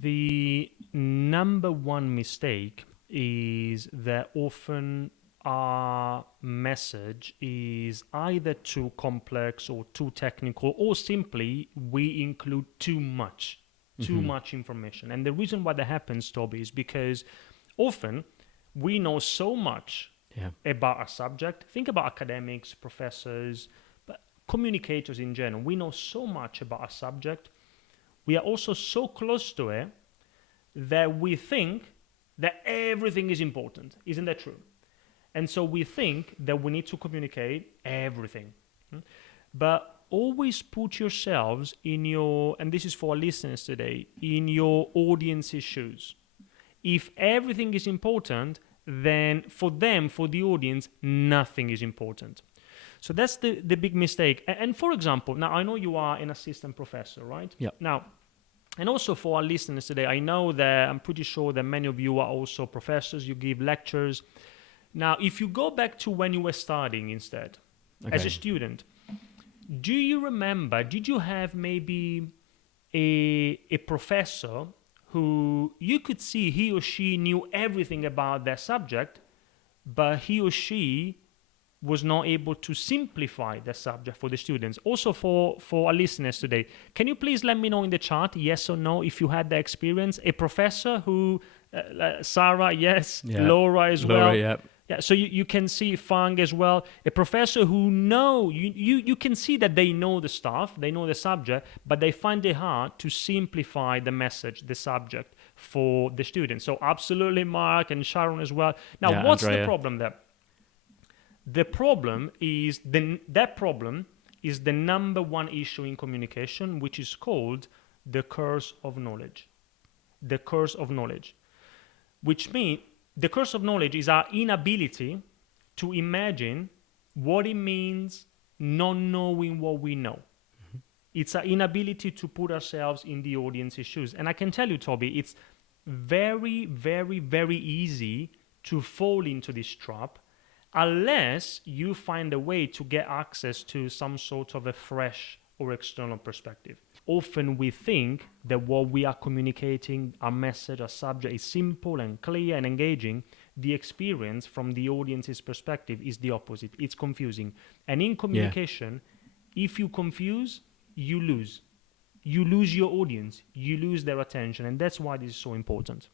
The number one mistake is that often our message is either too complex or too technical, or simply we include too much information. And the reason why that happens, Toby, is because often we know so much about a subject. Think about academics, professors, but communicators in general. We know so much about a subject. We are also so close to it that we think that everything is important. Isn't that true? And so we think that we need to communicate everything. But always put yourselves in your, and this is for our listeners today, in your audience's shoes. If everything is important, then for them, for the audience, nothing is important. So that's the big mistake. And for example, now I know you are an assistant professor, right? Yeah. Now, and also for our listeners today, I know that I'm pretty sure that many of you are also professors, you give lectures. Now, if you go back to when you were studying instead, as a student, do you remember, did you have maybe a professor who you could see he or she knew everything about their subject, but he or she was not able to simplify the subject for the students? Also for our listeners today, can you please let me know in the chat, yes or no, if you had the experience? A professor who, Sarah, yes, Laura as well. Yeah, so you can see Fang as well. A professor who you can see that they know the stuff, they know the subject, but they find it hard to simplify the message, the subject for the students. So absolutely Mark and Sharon as well. Now, what's Andrea. the problem there? The problem is that problem is the number one issue in communication, which is called the curse of knowledge. The curse of knowledge, which means the curse of knowledge is our inability to imagine what it means not knowing what we know. Mm-hmm. It's our inability to put ourselves in the audience's shoes. And I can tell you, Toby, it's very, very, very easy to fall into this trap unless you find a way to get access to some sort of a fresh or external perspective. Often we think that what we are communicating, our message, our subject is simple and clear and engaging. The experience from the audience's perspective is the opposite. It's confusing. And in communication, if you confuse, you lose. You lose your audience. You lose their attention. And that's why this is so important.